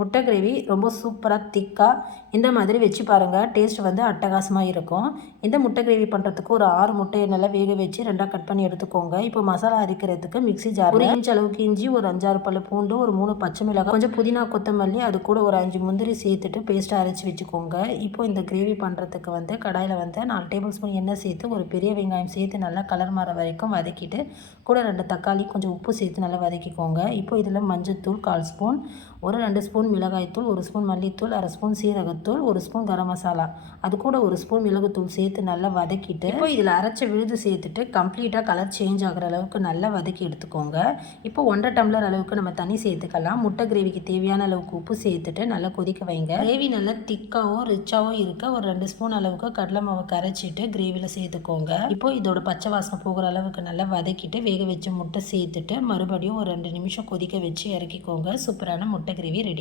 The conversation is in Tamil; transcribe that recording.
முட்டை கிரேவி ரொம்ப சூப்பராக திக்காக இந்த மாதிரி வச்சு பாருங்கள். டேஸ்ட் வந்து அட்டகாசமாக இருக்கும். இந்த முட்டை கிரேவி பண்ணுறதுக்கு ஒரு 6 முட்டையை நல்லா வேக வச்சு 2ஆக கட் பண்ணி எடுத்துக்கோங்க. இப்போ மசாலா அரைக்கிறதுக்கு மிக்ஸி ஜார் 1 இன்ச் அளவுக்கு இஞ்சி, ஒரு 5-6 பல்லு பூண்டு, ஒரு 3 பச்சை மிளகாய், கொஞ்சம் புதினா கொத்தமல்லி, அது கூட ஒரு 5 முந்திரி சேர்த்துட்டு பேஸ்ட்டாக அரைச்சி வச்சுக்கோங்க. இப்போ இந்த கிரேவி பண்ணுறதுக்கு வந்து கடாயில் வந்து 4 டேபிள் ஸ்பூன் எண்ணெய் சேர்த்து ஒரு பெரிய வெங்காயம் சேர்த்து நல்லா கலர் மாற வரைக்கும் வதக்கிட்டு கூட 2 தக்காளி, கொஞ்சம் உப்பு சேர்த்து நல்லா வதக்கிக்கோங்க. இப்போ இதில் மஞ்சள்தூள் 1/4 ஸ்பூன், ஒரு 2 ஸ்பூன் மிளகாய்த்தூள், 1 ஸ்பூன் மல்லித்தூள், 1/2 ஸ்பூன் சீரகத்தூள், 1 ஸ்பூன் கரம் மசாலா, அது கூட 1 ஸ்பூன் மிளகுத்தூள் சேர்த்து நல்லா வதக்கிட்டு இப்போ இதில் அரைச்ச விழுது சேர்த்துட்டு கம்ப்ளீட்டாக கலர் சேஞ்ச் ஆகிற அளவுக்கு நல்லா வதக்கி எடுத்துக்கோங்க. இப்போ 1.5 டம்ளர் அளவுக்கு நம்ம தண்ணி சேர்த்துக்கலாம். முட்டை கிரேவிக்கு தேவையான அளவுக்கு உப்பு சேர்த்துட்டு நல்லா கொதிக்க வைங்க. கிரேவி நல்லா திக்காகவும் ரிச்சாகவும் இருக்க ஒரு 2 ஸ்பூன் அளவுக்கு கடலை மாவு கரைச்சிட்டு கிரேவியில் சேர்த்துக்கோங்க. இப்போ இதோட பச்சை வாசனை போகிற அளவுக்கு நல்லா வதக்கிட்டு வேக வச்ச முட்டை சேர்த்துட்டு மறுபடியும் ஒரு 2 நிமிஷம் கொதிக்க வச்சு இறக்கிக்கோங்க. சூப்பரான முட்டை கிரேவி ரெடி.